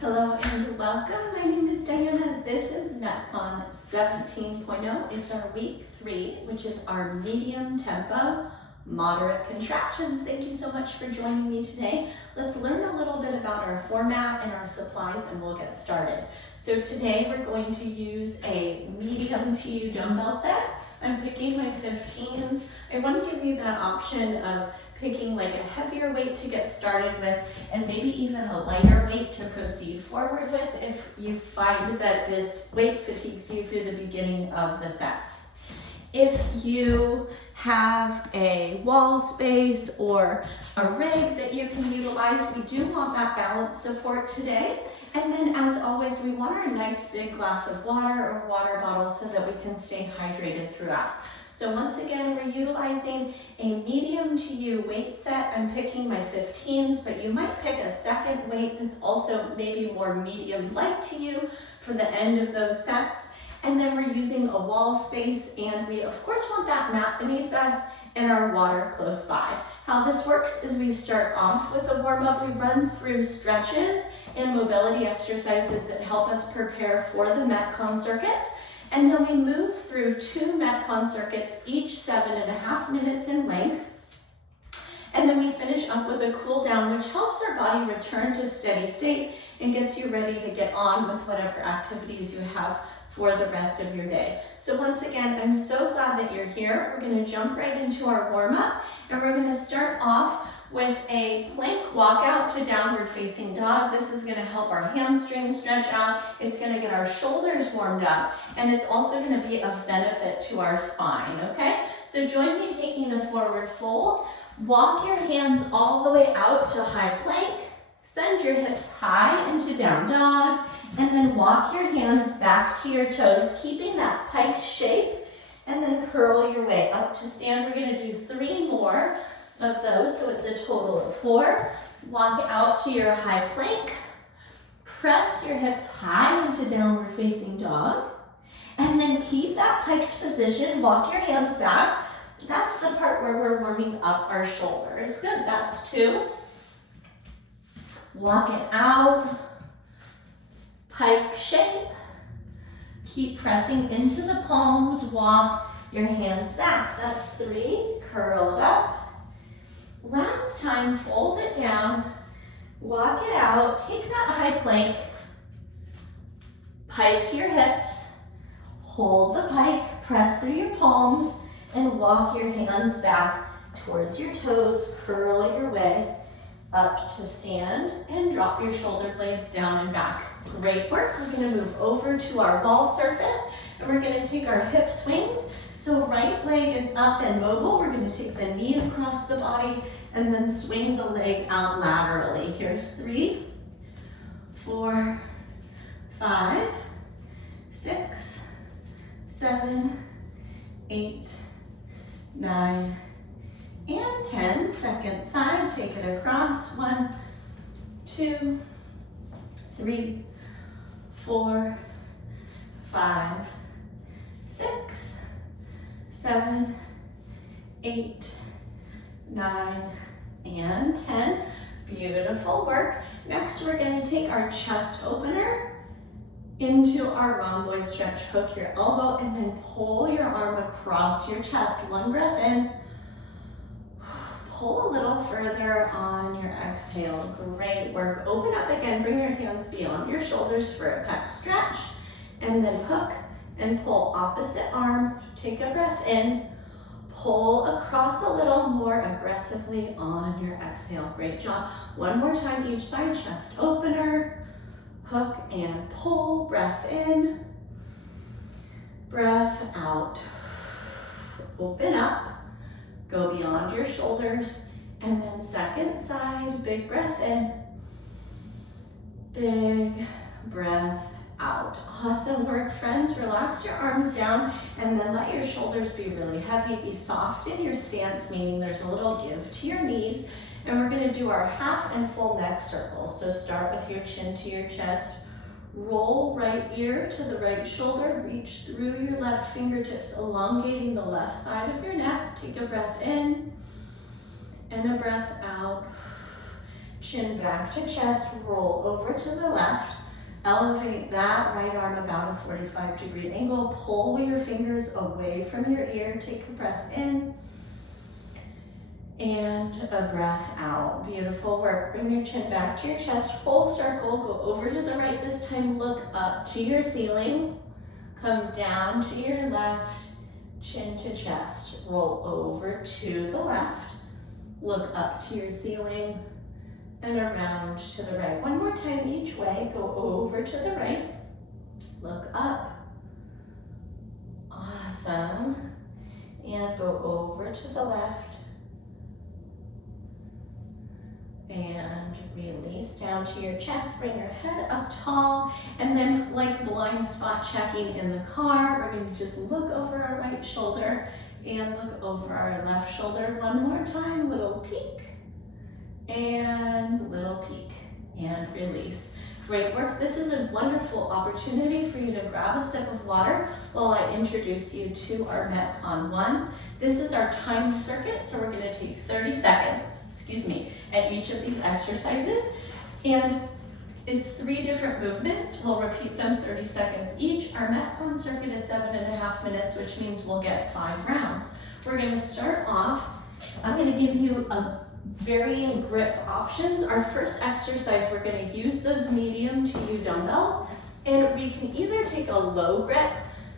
Hello and welcome. My name is Diana. This is MetCon 17.0. It's our week 3, which is our medium tempo, moderate contractions. Thank you so much for joining me today. Let's learn a little bit about our format and our supplies and we'll get started. So today we're going to use a medium TU dumbbell set. I'm picking my 15s. I want to give you that option of picking like a heavier weight to get started with and maybe even a lighter weight to proceed forward with if you find that this weight fatigues you through the beginning of the sets. If you have a wall space or a rig that you can utilize, we do want that balance support today. And then as always, we want our nice big glass of water or water bottle so that we can stay hydrated throughout. So once again, we're utilizing a medium to you weight set. I'm picking my 15s, but you might pick a second weight that's also maybe more medium light to you for the end of those sets. And then we're using a wall space, and we of course want that mat beneath us and our water close by. How this works is we start off with a warm-up. We run through stretches and mobility exercises that help us prepare for the MetCon circuits. And then we move through 2 MetCon circuits, each 7.5 minutes in length. And then we finish up with a cool down, which helps our body return to steady state and gets you ready to get on with whatever activities you have for the rest of your day. So once again, I'm so glad that you're here. We're gonna jump right into our warm-up, and we're gonna start off with a plank walkout to downward facing dog. This is gonna help our hamstrings stretch out. It's gonna get our shoulders warmed up, and it's also gonna be of benefit to our spine, okay? So join me taking a forward fold. Walk your hands all the way out to high plank. Send your hips high into down dog, and then walk your hands back to your toes, keeping that pike shape, and then curl your way up to stand. We're gonna do 3 more of those, so it's a total of 4. Walk out to your high plank, press your hips high into downward facing dog, and then keep that piked position. Walk your hands back. That's the part where we're warming up our shoulders. Good, that's 2. Walk it out, pike shape. Keep pressing into the palms, walk your hands back. That's 3, curl it up. Last time, fold it down, walk it out, take that high plank, pike your hips, hold the pike, press through your palms, and walk your hands back towards your toes, curl your way up to stand, and drop your shoulder blades down and back. Great work. We're gonna move over to our wall surface, and we're gonna take our hip swings. So right leg is up and mobile. We're gonna take the knee across the body and then swing the leg out laterally. Here's 3, 4, 5, 6, 7, 8, 9, and 10. Second side, take it across. 1, 2, 3, 4, 5, 6, 7, 8, 9, and 10. Beautiful work. Next, we're going to take our chest opener into our rhomboid stretch. Hook your elbow and then pull your arm across your chest. 1 breath in. Pull a little further on your exhale. Great work. Open up again. Bring your hands beyond your shoulders for a pec stretch. And then hook and pull opposite arm. Take a breath in. Pull across a little more aggressively on your exhale. Great job. 1 more time each side. Chest opener. Hook and pull. Breath in. Breath out. Open up. Go beyond your shoulders, and then second side, big breath in, big breath out. Awesome work, friends. Relax your arms down, and then let your shoulders be really heavy. Be soft in your stance, meaning there's a little give to your knees, and we're gonna do our half and full neck circles. So start with your chin to your chest, roll right ear to the right shoulder, reach through your left fingertips, elongating the left side of your neck. Take a breath in and a breath out. Chin back to chest, roll over to the left. Elevate that right arm about a 45-degree angle. Pull your fingers away from your ear. Take a breath in and a breath out. Beautiful work. Bring your chin back to your chest, full circle. Go over to the right this time. Look up to your ceiling. Come down to your left, chin to chest. Roll over to the left. Look up to your ceiling and around to the right. One more time each way. Go over to the right. Look up. Awesome. And go over to the left. And release down to your chest. Bring your head up tall. And then, like blind spot checking in the car, we're going to just look over our right shoulder and look over our left shoulder. One more time. Little peek. And little peek. And release. Great work. This is a wonderful opportunity for you to grab a sip of water while I introduce you to our MetCon 1. This is our timed circuit, so we're going to take 30 seconds, at each of these exercises. And it's 3 different movements. We'll repeat them 30 seconds each. Our MetCon circuit is 7.5 minutes, which means we'll get 5 rounds. We're going to start off. I'm going to give you a varying grip options. Our first exercise, we're going to use those medium to U dumbbells, and we can either take a low grip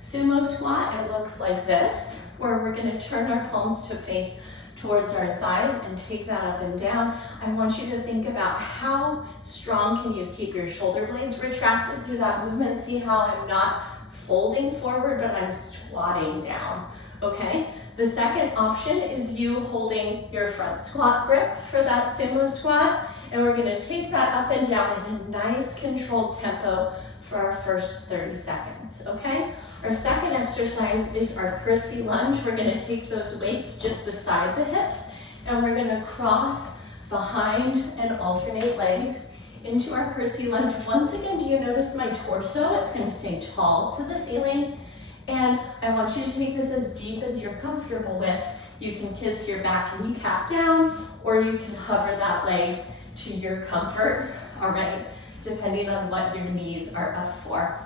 sumo squat. It looks like this, where we're going to turn our palms to face towards our thighs and take that up and down. I want you to think about how strong can you keep your shoulder blades retracted through that movement. See how I'm not folding forward, but I'm squatting down, okay? The second option is you holding your front squat grip for that sumo squat, and we're gonna take that up and down in a nice controlled tempo for our first 30 seconds, okay? Our second exercise is our curtsy lunge. We're gonna take those weights just beside the hips, and we're gonna cross behind and alternate legs into our curtsy lunge. Once again, do you notice my torso? It's gonna stay tall to the ceiling. And I want you to take this as deep as you're comfortable with. You can kiss your back kneecap down, or you can hover that leg to your comfort, all right, depending on what your knees are up for.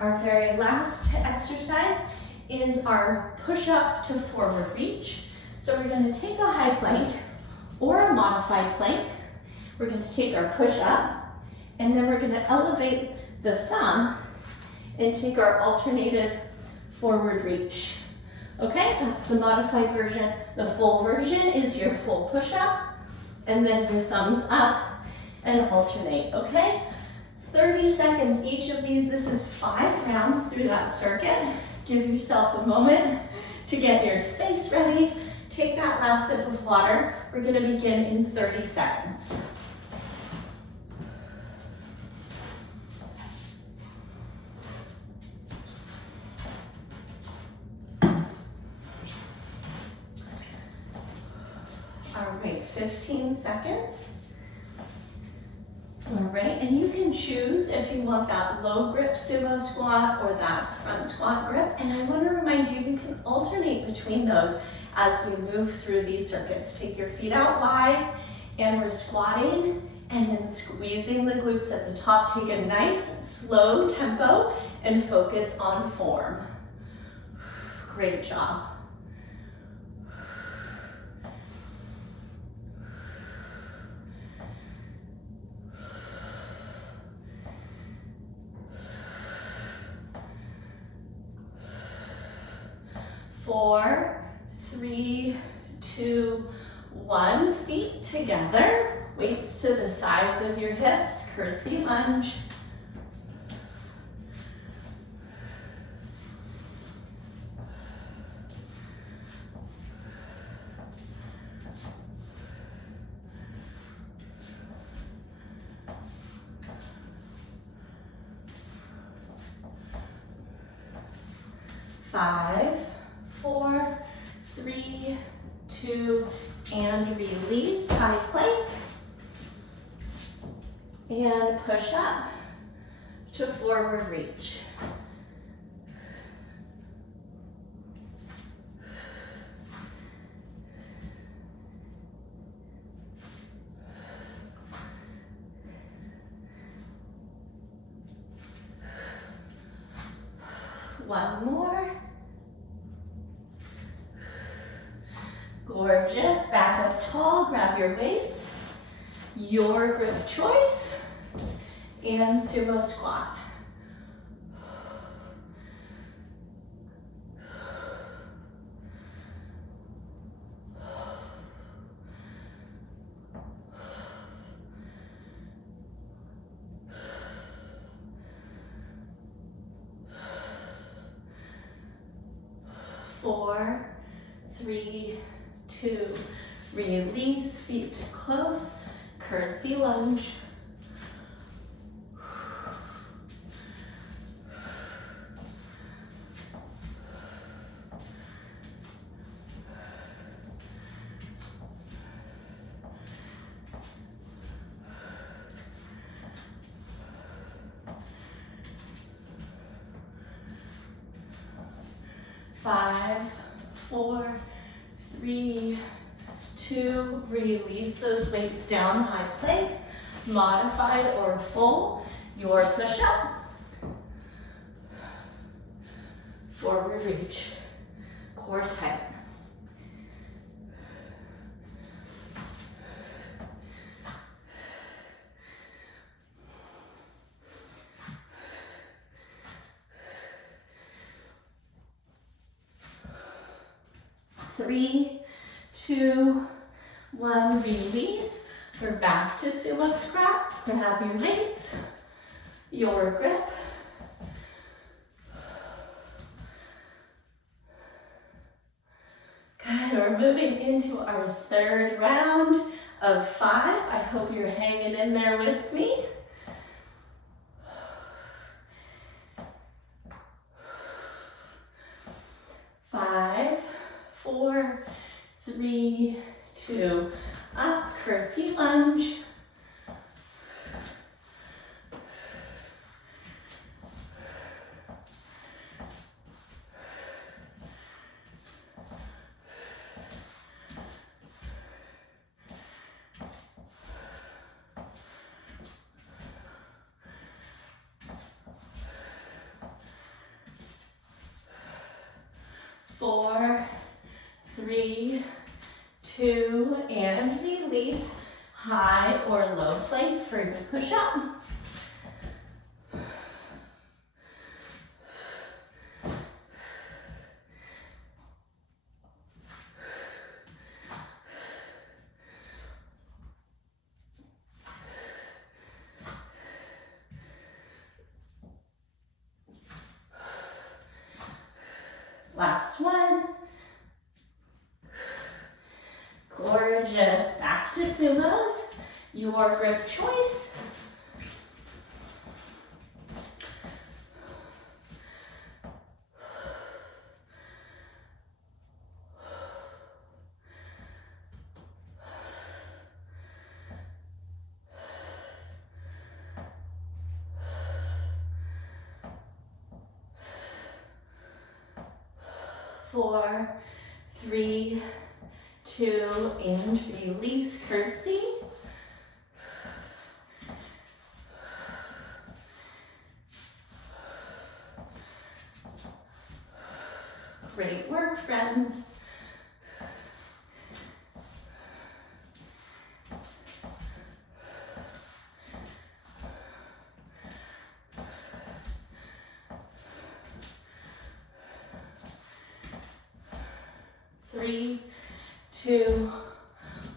Our very last exercise is our push-up to forward reach. So we're going to take a high plank or a modified plank. We're going to take our push-up, and then we're going to elevate the thumb and take our alternated forward reach. Okay, that's the modified version. The full version is your full push-up, and then your thumbs up and alternate, okay? 30 seconds each of these. This is 5 rounds through that circuit. Give yourself a moment to get your space ready. Take that last sip of water. We're gonna begin in 30 seconds. All right, 15 seconds. All right, and you can choose if you want that low grip sumo squat or that front squat grip. And I want to remind you, you can alternate between those as we move through these circuits. Take your feet out wide, and we're squatting and then squeezing the glutes at the top. Take a nice slow tempo and focus on form. Great job. Four, 3, 2, 1. Feet together, weights to the sides of your hips, curtsy lunge. Five, 4, 3, 2, and release. High plank. And push up to forward reach. One more. Gorgeous. Back up tall. Grab your weights. Your grip choice. And sumo squat. Four, three, two, release, feet to close, curtsy lunge. Five, four, three, two, release those weights down, high plank, modified or full, your push-up, forward reach, core tight. Three, two, one, release. We're back to sumo squat. Grab your weights, your grip. Good, we're moving into our third round of 5. I hope you're hanging in there with me. Five, four, three, two, up, curtsy lunge. Four, three, two, and release. High or low plank for your push-up. Last one. Gorgeous. Back to sumos. Your grip choice. Four, three, two, and release, curtsy. Great work, friends. Three, two,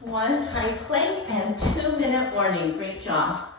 one, high plank and 2-minute warning. Great job.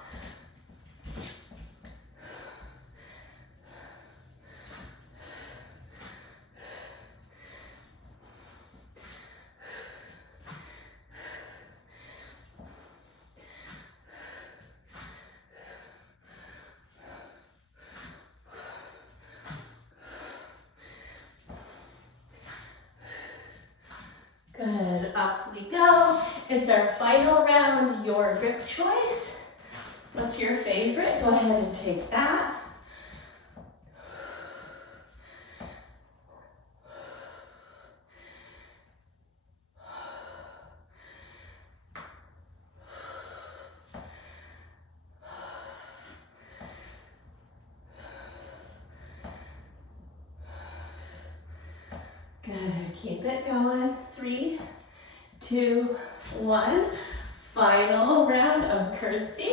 Good, up we go. It's our final round, your grip choice. What's your favorite? Go ahead and take that. Keep it going. 3, 2, 1. Final round of curtsy.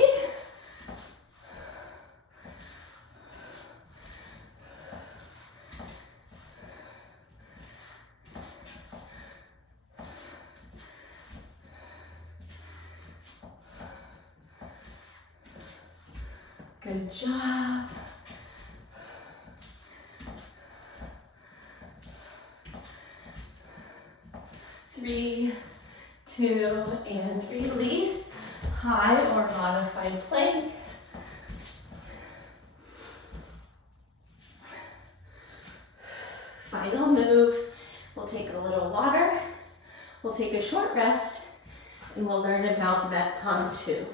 Good job. Three, 2, and release. High or modified plank. Final move. We'll take a little water. We'll take a short rest, and we'll learn about MetCon 2.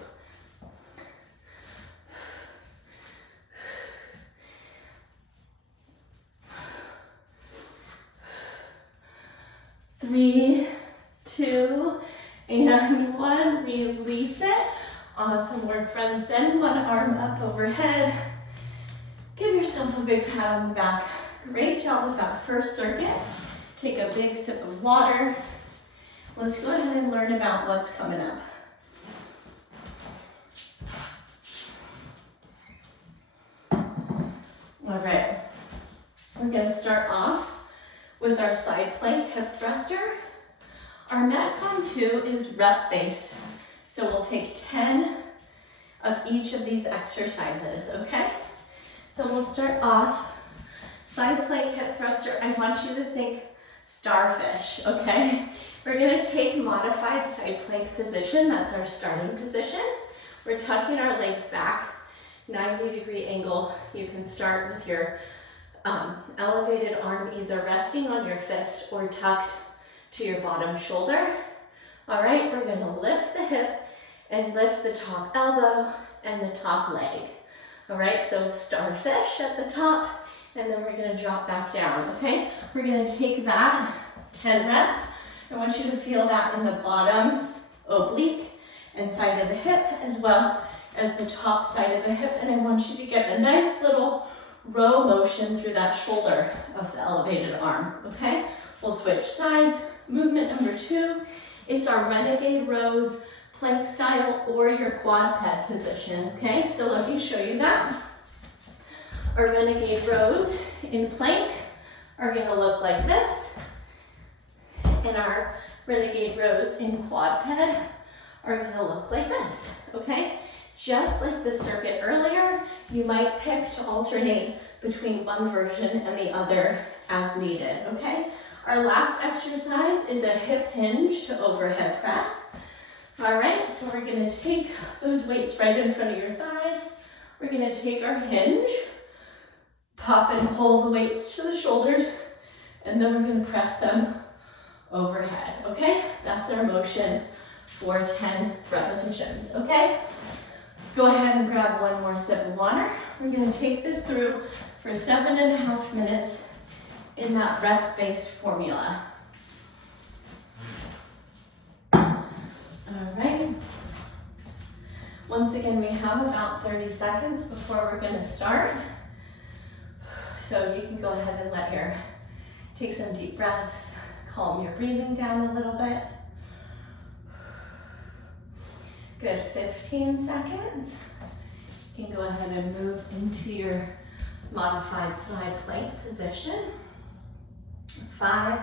Three, 2, and 1. Release it. Awesome work, friends. Send one arm up overhead. Give yourself a big pat on the back. Great job with that first circuit. Take a big sip of water. Let's go ahead and learn about what's coming up. All right, we're gonna start off with our side plank hip thruster. Our MetCon 2 is rep-based, so we'll take 10 of each of these exercises, okay? So we'll start off, side plank hip thruster. I want you to think starfish, okay? We're gonna take modified side plank position. That's our starting position. We're tucking our legs back, 90-degree angle. You can start with your elevated arm either resting on your fist or tucked to your bottom shoulder. All right, we're gonna lift the hip and lift the top elbow and the top leg. All right, so starfish at the top, and then we're gonna drop back down, okay? We're gonna take that 10 reps. I want you to feel that in the bottom oblique and side of the hip, as well as the top side of the hip, and I want you to get a nice little row motion through that shoulder of the elevated arm, okay? We'll switch sides. Movement number 2, it's our renegade rows, plank style, or your quadruped position, okay? So let me show you that. Our renegade rows in plank are gonna look like this, and our renegade rows in quadruped are gonna look like this, okay? Just like the circuit earlier, you might pick to alternate between one version and the other as needed, okay? Our last exercise is a hip hinge to overhead press. All right, so we're gonna take those weights right in front of your thighs. We're gonna take our hinge, pop and pull the weights to the shoulders, and then we're gonna press them overhead, okay? That's our motion for 10 repetitions, okay? Go ahead and grab one more sip of water. We're gonna take this through for 7.5 minutes in that rep-based formula. All right. Once again, we have about 30 seconds before we're gonna start. So you can go ahead and take some deep breaths, calm your breathing down a little bit. Good, 15 seconds. You can go ahead and move into your modified side plank position. 5,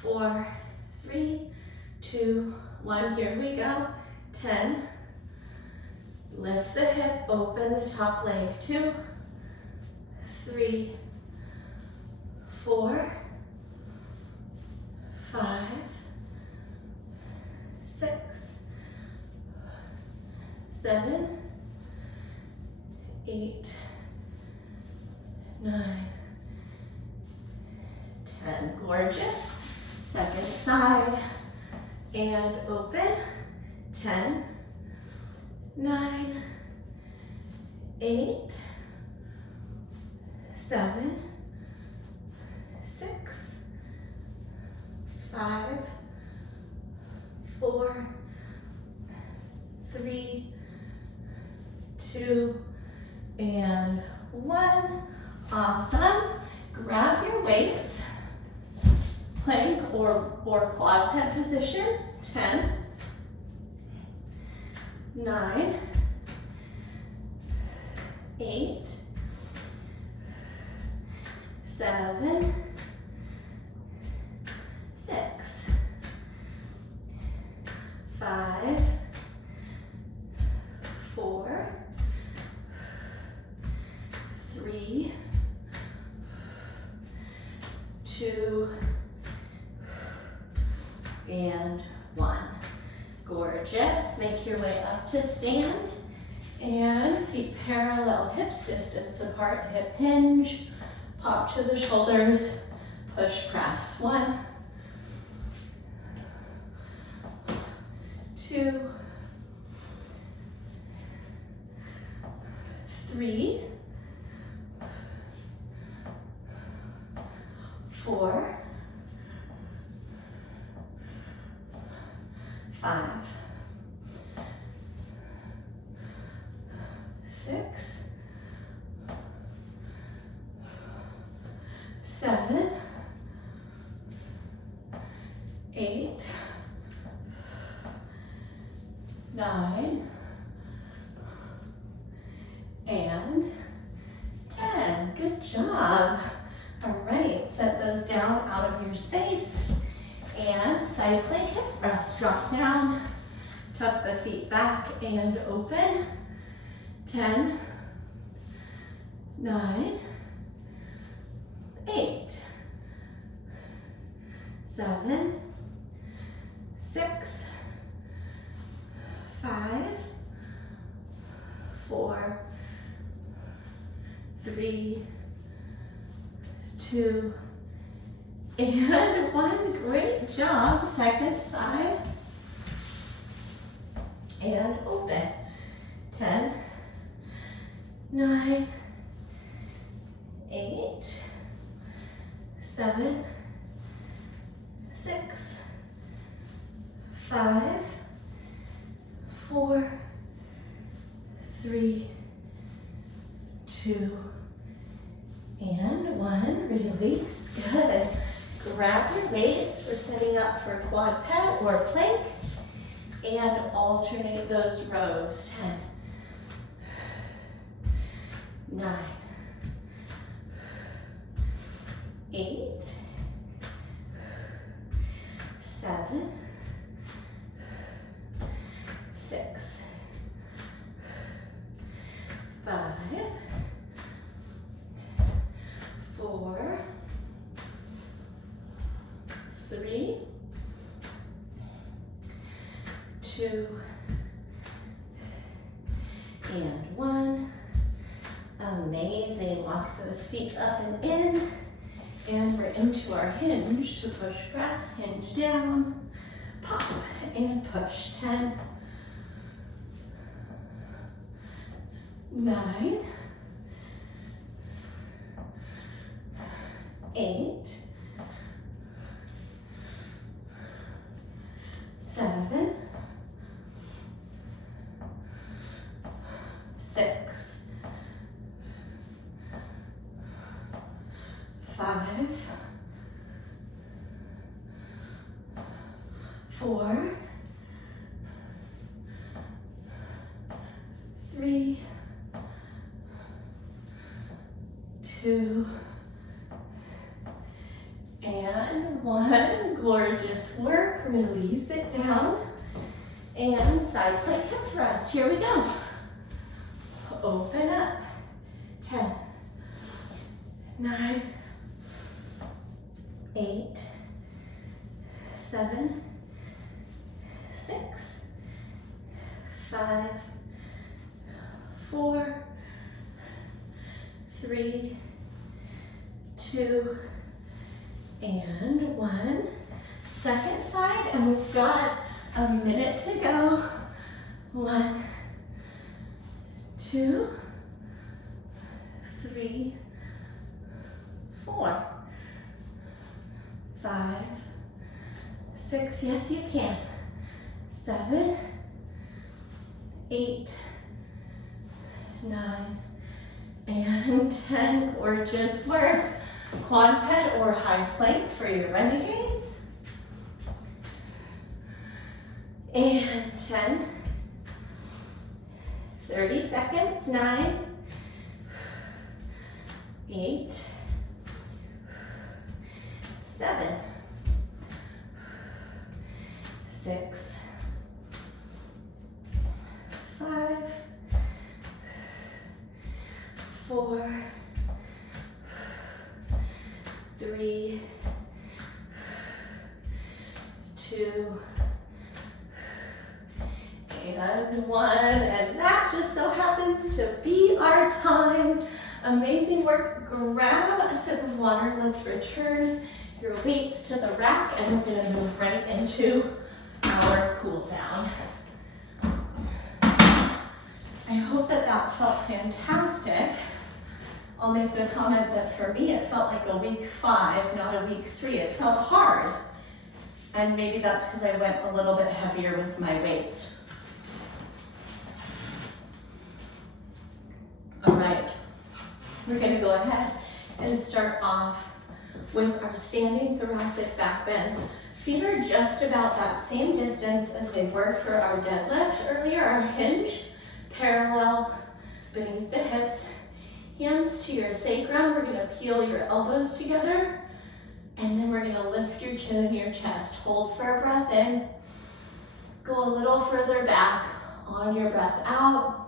4, 3, 2, 1, here we go. 10. Lift the hip, open the top leg. 2, 3, 4, 5, 6, 7, 8, 9, 10. Gorgeous. Second side and open. 10, 9, 8, 7, 6, 5, 4, 3, 2, and 1. Awesome. Grab your weights. plank or quadruped position. 10, 9, 8, 7, 6, 5, 4, 3, 2, and 1. Gorgeous. Make your way up to stand. And feet parallel, hips distance apart, hip hinge. Pop to the shoulders, push press. 1, 2, 3, 4, 5, 6, 7, 8, 9, and 10. Good job. All right, set those down out of your space. And side plank hip thrust. Drop down, tuck the feet back and open. 10, 9, 8, 7, 6, 5, 4, 3, 2, and 1. Great job. Second side. And open. 10, 9, 8, 7, 6, 5, 4, 3, 2, and 1. Release. Good. Grab your weights. We're setting up for quadruped or plank. And alternate those rows. 10, 9, 8, 7, 6, 5, 4, 3, 2, and 1. Amazing. Walk those feet up and in. And we're into our hinge to push press. Hinge down, pop, and push. 10, 9, 8, 7, 6, 5, 4, 3, 2, and 1. Gorgeous work. Release it down. And side plank hip thrust. Here we go. Open up. 10, 9, 8, 7, 6, 5, 4, 3, 2, and 1. Second side, and we've got a minute to go. 1, 2, 3, 4, 5, 6, yes you can. 7, 8, 9, and 10. Gorgeous work. Quadruped or high plank for your renegades. and 10. 30 seconds, 9, 8, 7, 6, 5, 4, 3, 2, and 1, and that just so happens to be our time. Amazing work. Grab a sip of water. Let's return your weights to the rack, and we're gonna move right into our cool down. I hope that that felt fantastic. I'll make the comment that for me, it felt like a week 5, not a week 3. It felt hard. And maybe that's because I went a little bit heavier with my weights. All right, we're gonna go ahead and start off with our standing thoracic back bends. Feet are just about that same distance as they were for our deadlift earlier. Our hinge, parallel beneath the hips. Hands to your sacrum. We're gonna peel your elbows together, and then we're gonna lift your chin and your chest. Hold for a breath in. Go a little further back on your breath out.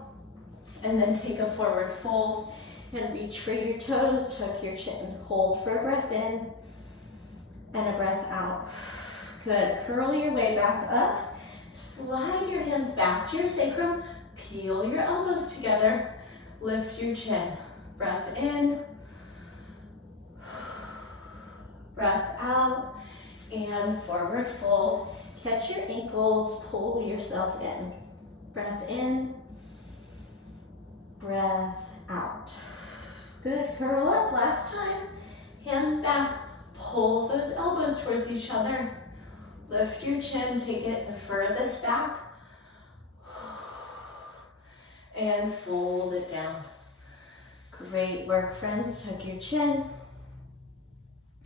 And then take a forward fold and reach for your toes, tuck your chin. Hold for a breath in and a breath out. Good, curl your way back up. Slide your hands back to your sacrum, peel your elbows together, lift your chin. Breath in, breath out, and forward fold. Catch your ankles, pull yourself in. Breath in, breath out. Good, curl up, last time. Hands back, pull those elbows towards each other. Lift your chin, take it the furthest back. And fold it down. Great work, friends. Tuck your chin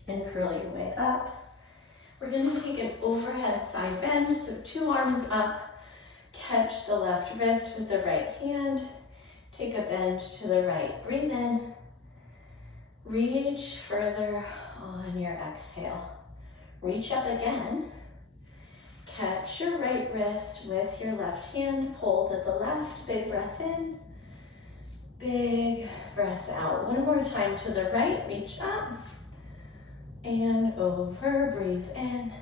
and curl your way up. We're gonna take an overhead side bend, so 2 arms up. Catch the left wrist with the right hand. Take a bend to the right. Breathe in. Reach further on your exhale. Reach up again. Catch your right wrist with your left hand. Pull to the left. Big breath in. Big breath out. One more time to the right. Reach up and over. Breathe in.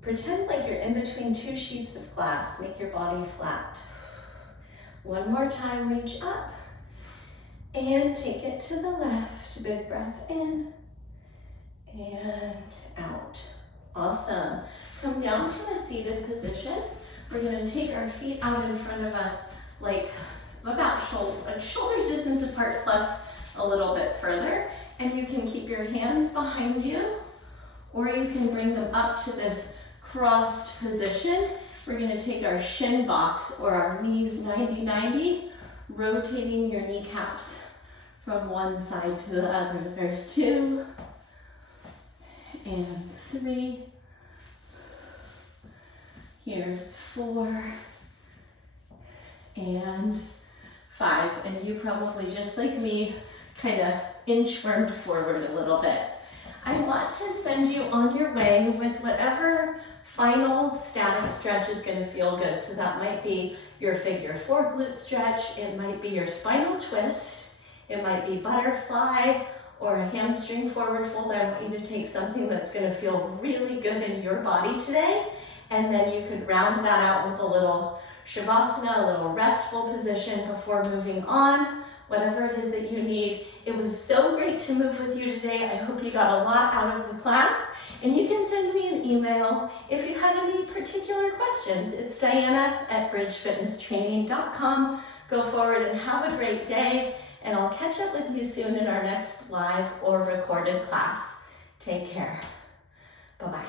Pretend like you're in between 2 sheets of glass. Make your body flat. One more time, reach up and take it to the left. Big breath in and out. Awesome. Come down from a seated position. We're gonna take our feet out in front of us, like about shoulder distance apart plus a little bit further. And you can keep your hands behind you, or you can bring them up to this crossed position. We're gonna take our shin box or our knees 90-90, rotating your kneecaps from one side to the other. There's 2 and 3. Here's 4 and 5. And you probably, just like me, kind of inchwormed forward a little bit. I want to send you on your way with whatever final static stretch is going to feel good. So that might be your figure 4 glute stretch. It might be your spinal twist. It might be butterfly or a hamstring forward fold. I want you to take something that's going to feel really good in your body today. And then you could round that out with a little shavasana, a little restful position before moving on. Whatever it is that you need. It was so great to move with you today. I hope you got a lot out of the class. And you can send me an email if you had any particular questions. It's Diana@bridgefitnesstraining.com. Go forward and have a great day. And I'll catch up with you soon in our next live or recorded class. Take care. Bye-bye.